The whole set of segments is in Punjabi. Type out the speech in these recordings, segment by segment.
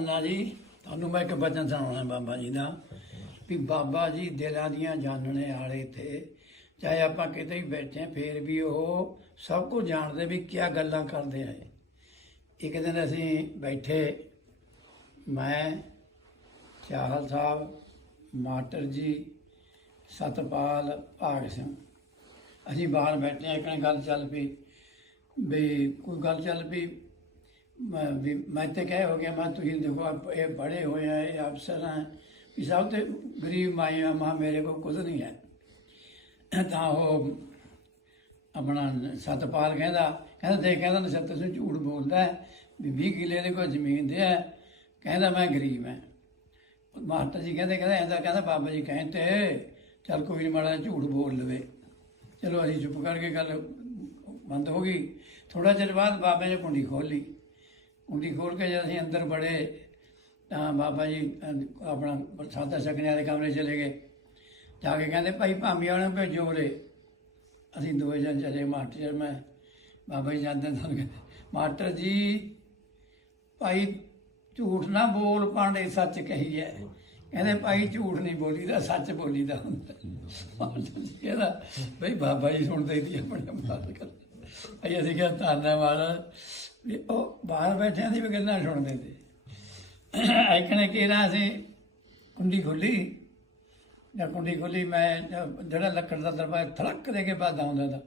ਨਾ ਜੀ ਤੁਹਾਨੂੰ ਮੈਂ ਇੱਕ ਬਚਨ ਸੁਣਾਉਣਾ ਬਾਬਾ ਜੀ ਦਾ ਵੀ ਬਾਬਾ ਜੀ ਦਿਲਾਂ ਦੀਆਂ ਜਾਣਨੇ ਵਾਲੇ ਤੇ ਚਾਹੇ ਆਪਾਂ ਕਿਤੇ ਵੀ ਬੈਠੇ ਹਾਂ, ਫੇਰ ਵੀ ਉਹ ਸਭ ਕੁਝ ਜਾਣਦੇ ਵੀ ਕੀ ਗੱਲਾਂ ਕਰਦੇ ਆ ਇੱਕ ਦਿਨ ਅਸੀਂ ਬੈਠੇ ਮੈਂ ਚਾਹਲ ਸਾਹਿਬ ਮਾਟਰ ਜੀ ਸਤਪਾਲ ਭਾਗ ਸਿੰਘ। ਅਸੀਂ ਬਾਹਰ ਬੈਠੇ ਆ ਇੱਕ ਗੱਲ ਚੱਲ ਪਈ ਵੀ ਕੋਈ ਗੱਲ ਚੱਲ ਪਈ ਮੈਂ ਵੀ, ਮੈਂ ਤੇ ਕਹਿ ਹੋ ਗਿਆ, ਮੈਂ ਤੁਸੀਂ ਦੇਖੋ, ਆਪ ਇਹ ਬੜੇ ਹੋਏ ਆ, ਇਹ ਅਫਸਰ ਆ, ਵੀ ਸਭ ਤੇ ਗਰੀਬ ਮਾਇਆ ਮਾਂ ਮੇਰੇ ਕੋਲ ਕੁਝ ਨਹੀਂ ਹੈ। ਤਾਂ ਉਹ ਆਪਣਾ ਸਤਪਾਲ ਕਹਿੰਦਾ ਕਹਿੰਦਾ ਦੇਖ, ਕਹਿੰਦਾ ਨਛੱਤਰ ਸਿੰਘ ਝੂਠ ਬੋਲਦਾ ਹੈ, ਵੀ 20 ਕਿੱਲੇ ਦੇ ਕੋਲ ਜ਼ਮੀਨ ਦੇ ਹੈ। ਕਹਿੰਦਾ ਮੈਂ ਗਰੀਬ ਹਾਂ। ਮਾਸਟਰ ਜੀ ਕਹਿੰਦੇ, ਕਹਿੰਦਾ ਐਂਦਾ ਕਹਿੰਦਾ ਬਾਬਾ ਜੀ ਕਹਿੰਦੇ ਚੱਲ ਕੋਈ ਨਹੀਂ ਮਾੜਾ ਜਿਹਾ ਝੂਠ ਬੋਲ ਲਵੇ। ਚਲੋ ਅਸੀਂ ਚੁੱਪ ਕਰਕੇ ਗੱਲ ਬੰਦ ਹੋ ਗਈ। ਥੋੜਾ ਚਿਰ ਬਾਅਦ ਬਾਬੇ ਨੇ ਕੁੰਡੀ ਲਈ। ਕੁੰਡੀ ਖੋਲ ਕੇ ਜਦ ਅਸੀਂ ਅੰਦਰ ਬੜੇ ਤਾਂ ਬਾਬਾ ਜੀ, ਆਪਣਾ ਸਾਦਾ ਸਕਨੇ ਵਾਲੇ ਕਮਰੇ ਚਲੇ ਗਏ। ਜਾ ਕੇ ਕਹਿੰਦੇ, ਭਾਈ ਭਾਮੀ ਵਾਲਿਆਂ ਨੂੰ ਭੇਜੋ ਉਰੇ ਅਸੀਂ ਦੋਵੇਂ ਜਣ ਚਲੇ ਮਾਸਟਰ ਜੀ, ਮੈਂ ਬਾਬਾ ਜੀ ਜਾਂਦੇ ਤਾਂ ਕਹਿੰਦੇ, ਮਾਸਟਰ ਜੀ, ਭਾਈ ਝੂਠ ਨਾ ਬੋਲ ਪਾਂਡੇ, ਸੱਚ ਕਹੀ ਹੈ ਕਹਿੰਦੇ, ਭਾਈ ਝੂਠ ਨਹੀਂ ਬੋਲੀਦਾ, ਸੱਚ ਬੋਲੀਦਾ ਹੁੰਦਾ। ਮਾਸਟਰ ਜੀ ਕਹਿੰਦਾ ਬਈ ਬਾਬਾ ਜੀ ਸੁਣਦੇ ਹੀ ਆਪਣੇ ਮਾਲ ਕਰ ਅਈ ਅਸੀਂ ਕਿਹਾ ਤਾਨਾ ਵਾਲਾ ਵੀ ਉਹ ਬਾਹਰ ਬੈਠਿਆਂ ਦੀ ਵੀ ਗੱਲਾਂ ਸੁਣਦੇ ਤੇ ਐਕਣੇ ਕਿਹਾ ਸੀ, ਕੁੰਡੀ ਖੁੱਲੀ। ਜਾਂ ਕੁੰਡੀ ਖੁੱਲੀ, ਮੈਂ ਜਿਹੜਾ ਲੱਕੜ ਦਾ ਦਰਵਾਜ਼ਾ ਥੜਕ ਦੇ ਕੇ ਬਾਅਦ ਆਉਂਦਾ ਤਾਂ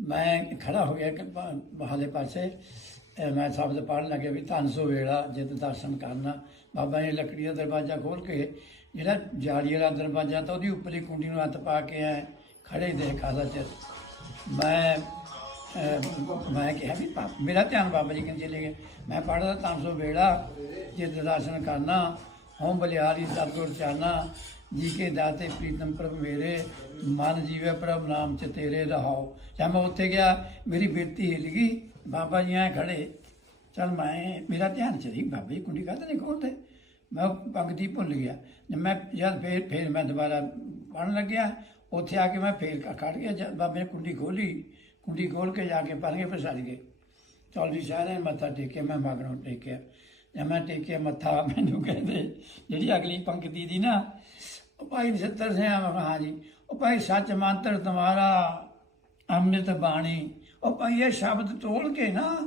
ਮੈਂ ਖੜਾ ਹੋ ਗਿਆ ਕਿ ਪਾਸੇ। ਅਹ ਮੈਂ ਸ਼ਬਦ ਪੜ੍ਹਨ ਲੱਗੇ ਵੀ ਧੰਨ ਸੋ ਵੇਲਾ ਜਿਤ ਦਰਸ਼ਨ ਕਰਨਾ। ਬਾਬਾ ਨੇ ਲੱਕੜੀ ਦਾ ਦਰਵਾਜ਼ਾ ਖੋਲ ਕੇ ਜਿਹੜਾ ਜਾਲੀ ਵਾਲਾ ਦਰਵਾਜ਼ਾ ਤਾਂ ਉਹਦੀ ਉੱਪਰਲੀ ਕੁੰਡੀ ਨੂੰ ਹੱਥ ਪਾ ਕੇ ਐ ਖੜੇ ਦੇ ਖਾਸਾ ਚਿਰ। ਮੈਂ ਮੈਂ ਕਿਹਾ ਵੀ ਪਾ- ਮੇਰਾ ਧਿਆਨ ਬਾਬਾ ਜੀ ਕਹਿੰਦੇ ਚਲੇ ਗਏ। ਮੈਂ ਪੜ੍ਹਦਾ ਧੰਨ ਸੋ ਵੇਲਾ ਜਿਤ ਦਰਸ਼ਨ ਕਰਨਾ ਹੋਂ ਬਲਿਆਰੀ ਸਤਿਗੁਰ ਚਾਨਾ ਜੀ ਕੇ ਦਾਤੇ ਪ੍ਰੀਤਮ ਪ੍ਰਭ ਮੇਰੇ, ਮਨ ਜੀਵੇ ਪ੍ਰਭ ਨਾਮ ਚ ਤੇਰੇ ਰਹਾਓ। ਜਦ ਮੈਂ ਉੱਥੇ ਗਿਆ, ਮੇਰੀ ਬੇਟੀ ਹਿੱਲ ਗਈ, ਬਾਬਾ ਜੀ ਆਏ ਖੜੇ। ਚਲ ਮੈਂ, ਮੇਰਾ ਧਿਆਨ ਚਲੀ ਬਾਬਾ ਜੀ ਕੁੰਡੀ ਕਾਹਤੇ ਨਹੀਂ ਖੋਲਦੇ? ਮੈਂ ਉਹ ਪੰਕਤੀ ਭੁੱਲ ਗਿਆ। ਜਦ ਮੈਂ ਜਦ ਫੇਰ ਫੇਰ ਮੈਂ ਦੁਬਾਰਾ ਪੜਨ ਲੱਗਿਆ। ਉੱਥੇ ਆ ਕੇ ਮੈਂ ਫੇਰ ਕ- ਕੱਢ ਗਿਆ, ਜਦ ਬਾਬੇ ਨੇ ਕੁੰਡੀ ਖੋਲੀ ਕੁੰਡੀ ਖੋਲ ਕੇ ਜਾ ਕੇ ਪੜ੍ਹ ਕੇ ਫਿਰ ਛੱਡ ਗਏ। ਚੌਧਰੀ ਸਾਹਿਬ ਨੇ ਮੱਥਾ ਟੇਕਿਆ, ਮੈਂ ਮਗਰੋਂ ਟੇਕਿਆ। ਜਦ ਮੈਂ ਟੇਕਿਆ, ਮੱਥਾ ਮੈਨੂੰ ਕਹਿੰਦੇ, ਜਿਹੜੀ ਅਗਲੀ ਪੰਕਤੀ ਦੀ ਨਾ, ਉਹ ਭਾਈ ਨਛੱਤਰ ਸਿੰਘ ਮੈਂ ਹਾਂ ਜੀ, ਉਹ ਭਾਈ ਸੱਚ ਮੰਤਰ ਤੁਹਾਰਾ ਅੰਮ੍ਰਿਤ ਬਾਣੀ, ਉਹ ਭਾਈ ਇਹ ਸ਼ਬਦ ਤੋਲ ਕੇ ਨਾ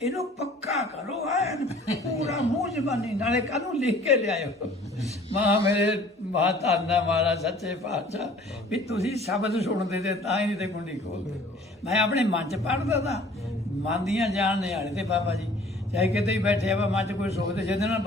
ਇਹਨੂੰ ਪੱਕਾ ਕਰੋ ਐਨ ਪੂਰਾ ਮੂੰਹ ਜ਼ਬਾਨੀ, ਨਾਲੇ ਕਾਹਨੂੰ ਲਿਖ ਕੇ ਲਿਆਇਓ। ਮਾਂ, ਮੇਰੇ ਮਾਤਾ ਨਾ ਮਾਰਾ ਸੱਚੇ ਪਾਤਸ਼ਾਹ। ਵੀ ਤੁਸੀਂ ਸ਼ਬਦ ਸੁਣਦੇ ਤੇ ਤਾਂ ਹੀ ਨਹੀਂ ਤੇ ਕੁੰਡੀ ਖੋਲਦੇ। ਮੈਂ ਆਪਣੇ ਮਨ ਚ ਪੜਦਾ ਤਾਂ ਮਨ ਦੀਆਂ ਜਾਣਨੇ ਵਾਲੇ ਤੇ ਬਾਬਾ ਜੀ, ਚਾਹੇ ਕਿਤੇ ਹੀ ਬੈਠੇ ਆ ਮਨ ਚ ਕੋਈ ਸੁੱਖ ਤੇ ਜਿਹਦੇ ਨਾਲ